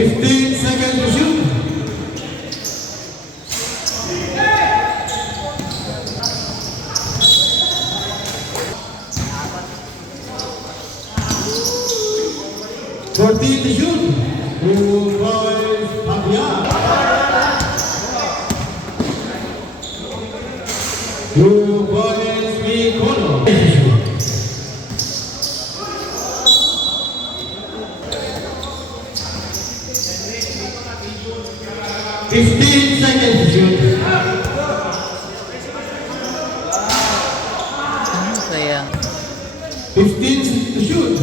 15 seconds to shoot. Fourteen to shoot. Two boys, Pabia. Two boys, Mikolo. 15 seconds to shoot. Sayang. 15 to shoot.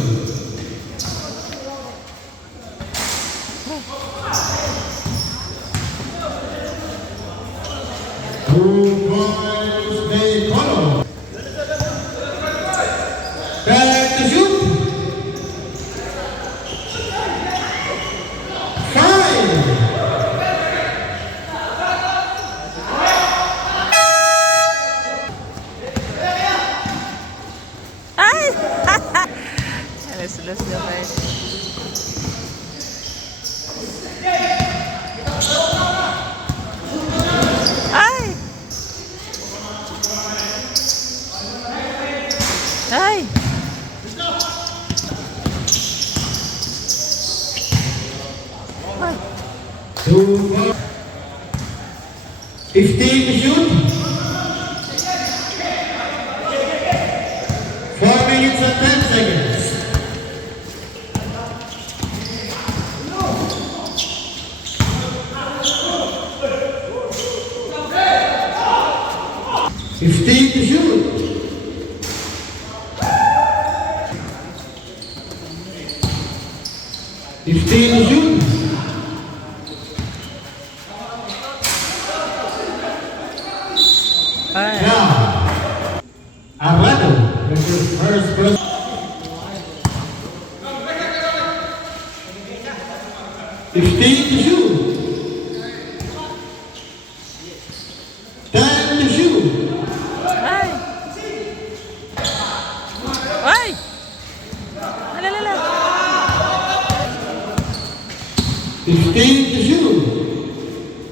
Two boys, Mikolo. 10 to shoot. 5. Ay! Alas-alas na kayo. Ay! Ay! Two boys. 15 to shoot. 4 minutes and 10 seconds. Fifteen to shoot. 15 to shoot. Ay! Now, Arado versus first person. 15 to shoot. 10 to shoot. Ay! Ay! Alalala! 15 to shoot.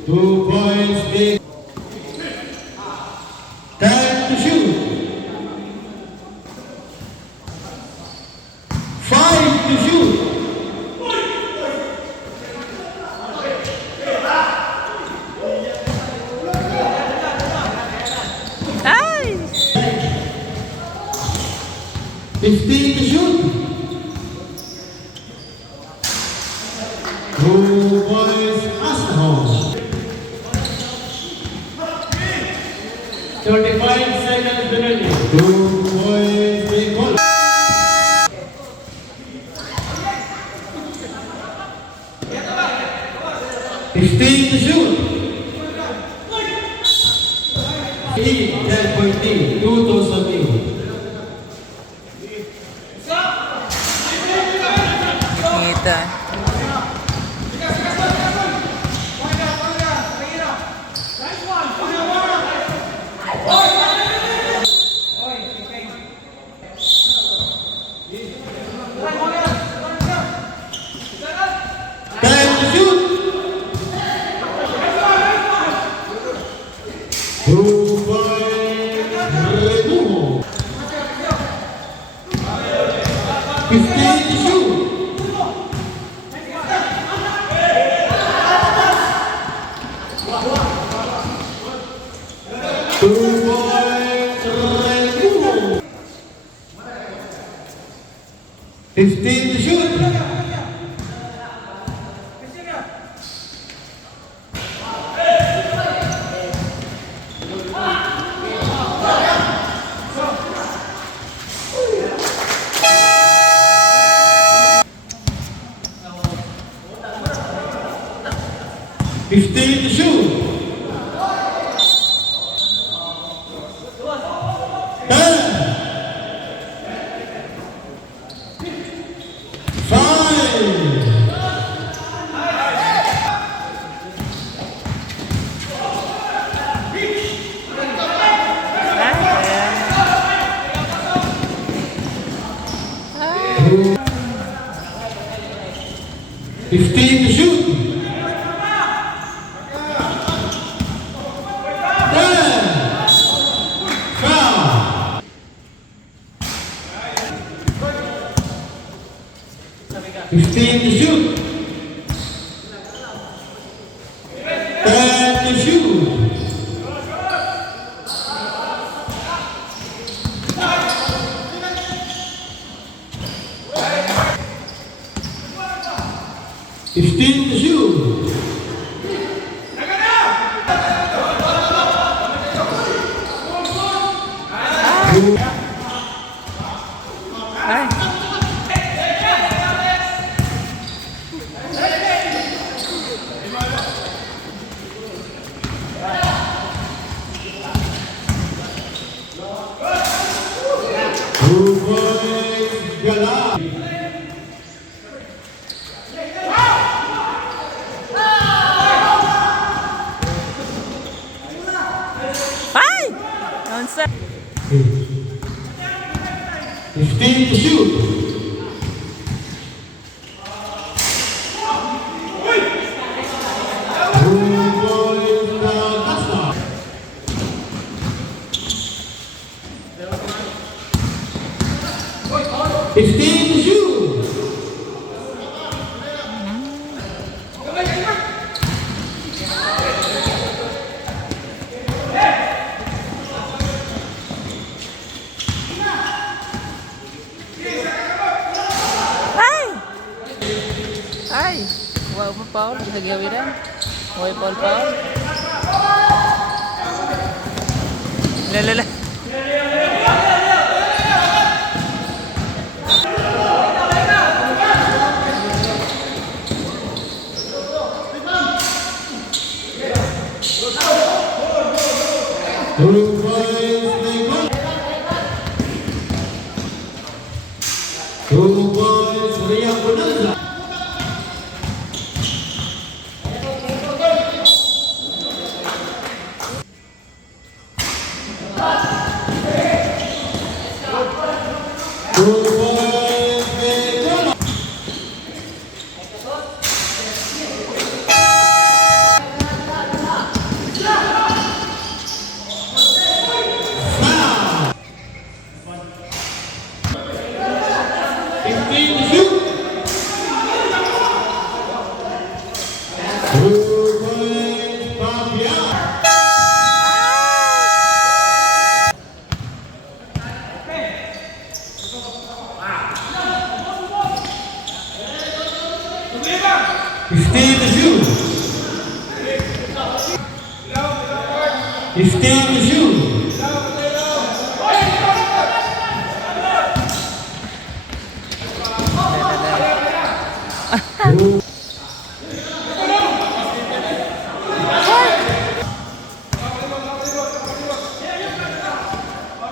2 points big. 10 to shoot. 5 to shoot. Ay! 15 to shoot. 2 boys Astros. 35 seconds remaining. 2 boys big goal. 15 to shoot. 10.2 to something. Kita. Time to shoot. 2 boys Remujo. 15 to shoot. 2 boys Remujo. 15 to shoot. 15 to shoot. 10. 5. Ay! 15 to shoot. 15 to shoot. 10 to shoot. Fifteen to shoot. Ay. Two points, Gala. Ay! Nonsense. 15 to shoot. Two points, Tasma. 15 to shoot. Ay! Ay! Wow mo, Paul. Sa gawiran. Wow, Paul. Lalala. Two points, Nicole. 2 points, Ria Bonanza. Two points, Nicole. Foul. 15 to shoot. 2 points, Papia. Fifteen to shoot. 15 to shoot.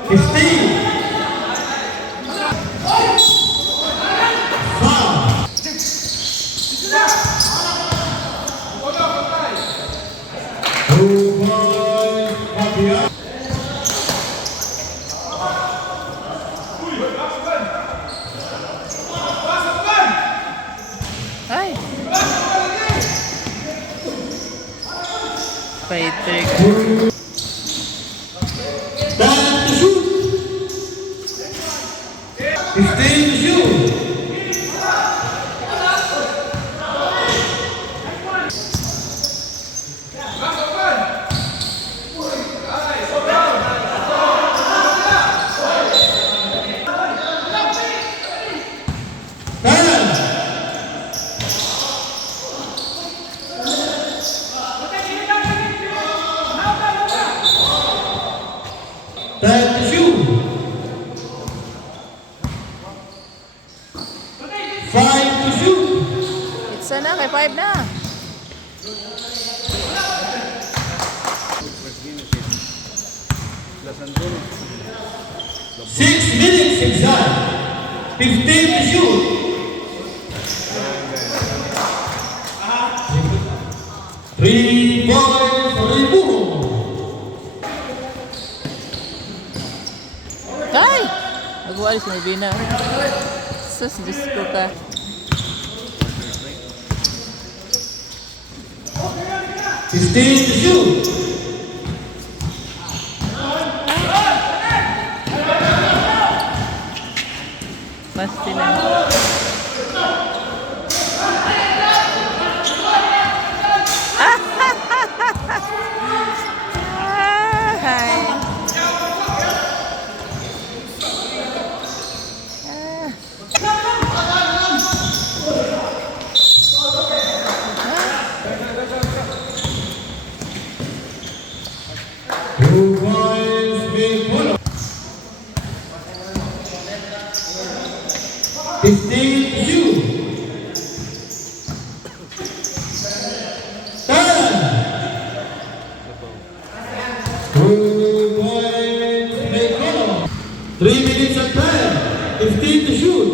Fifteen. Foul. Two points, Papia. Ay! Fighter. 10 to shoot. 15 to shoot. Ten to shoot. 5 to shoot. It's na, kay 5 na. Six minutes exact. 15 to shoot. Three points, Ribuho. Ay! Nag-uwalis mo, Bina. Sus, Diyos ko ka. Fifteen to shoot. Basti lang. 15 to shoot. 10. 2 points, Bacol. 3 minutes and 10. 15 to shoot.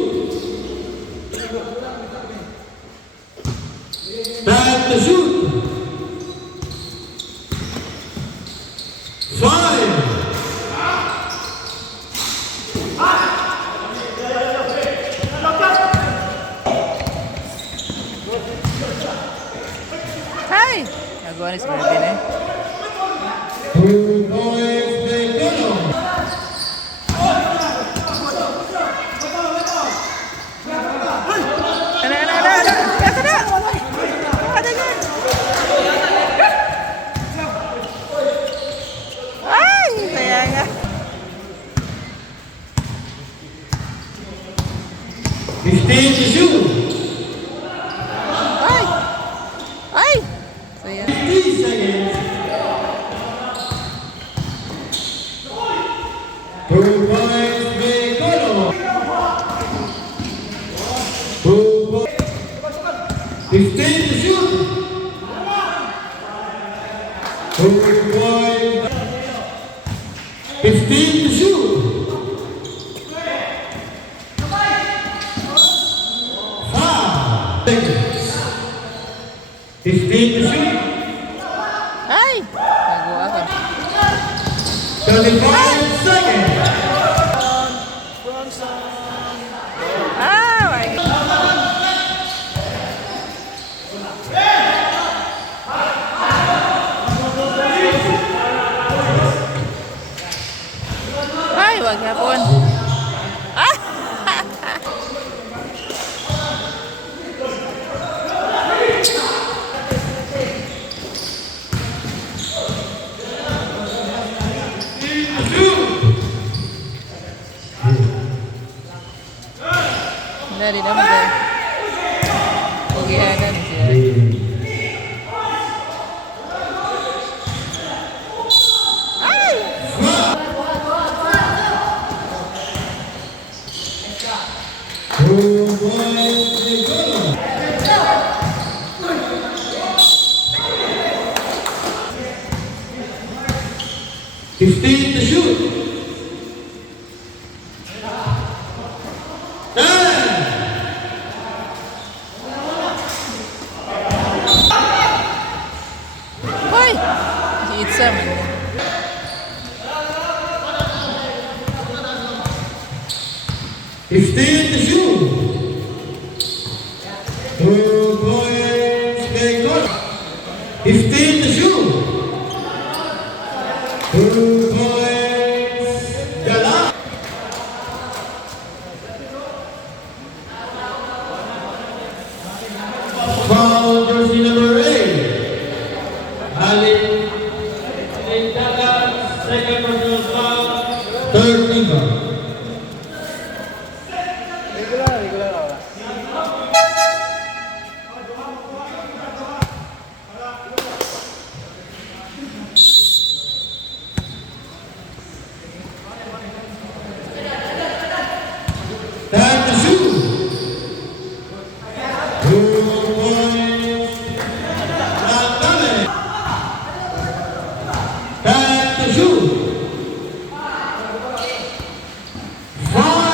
10 to shoot. 5. Hi! Nagawa ni si Marvin eh. 2 points, Bacol. Ay! Kaya nga. 15 to shoot. Ay! Ay! Saya. 50 seconds. 2 points, Bacol. 2 points. 15 to shoot. 2 points. 15 to shoot. 5 seconds. 15 to shoot. Ay! Nagawa ka. 35 seconds. Ah! My God. Ay! Wag hapon. Ah! Dari naman dahil. Pugihanan siya. Ay! 2 points, Bacol. 15 to shoot. 10. Hoy! Si Itza man. 15 to shoot. 2 points, Bacol. 15 to shoot. 2 points, Gala. Foul jersey number 8. Ali Daga, second personal foul, third finger. Time to shoot. 2 points. Nagdame. Time to shoot. 5.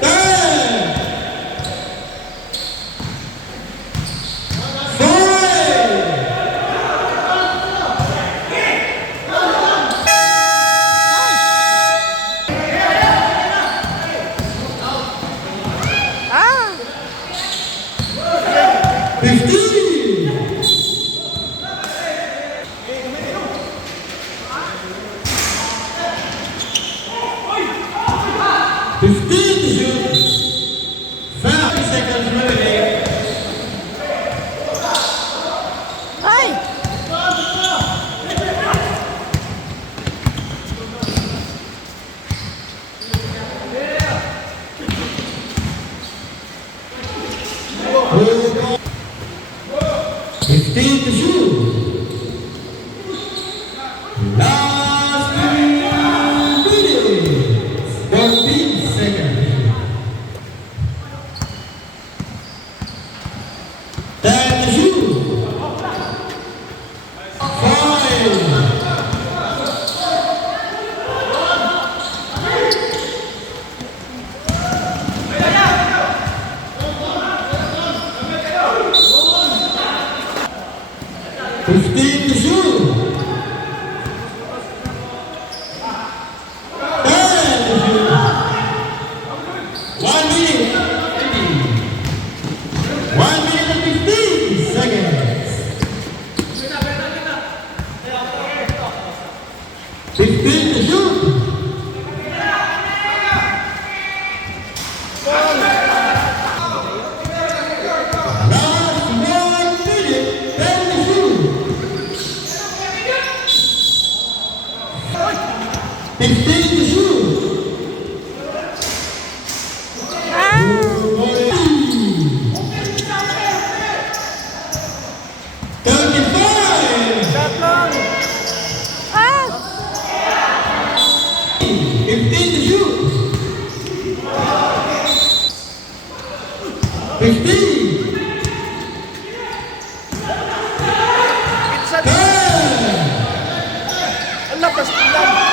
10. 15. 15 to shoot. 5 seconds remaining. Ay! Fifteen to shoot. Last 2 minutes. 14 seconds. 10 to shoot. 5. 15 to shoot. 10 to shoot. 1 minute. 1 minute and 15 seconds. 15 to shoot. Last 1 minute. 10 to shoot. 15 to shoot. 35. Ah! 15 to shoot. 15. 10. Ang lakas lang.